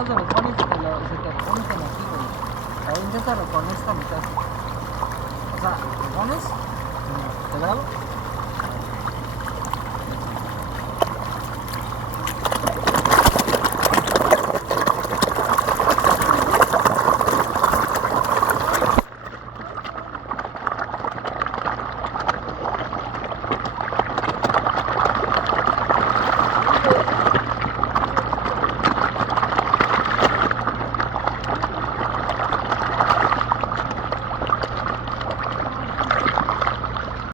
no se lo pones y se te pone así, güey. A ver, inténtalo con esta mitad. O sea, lo pones, ¿te grabo?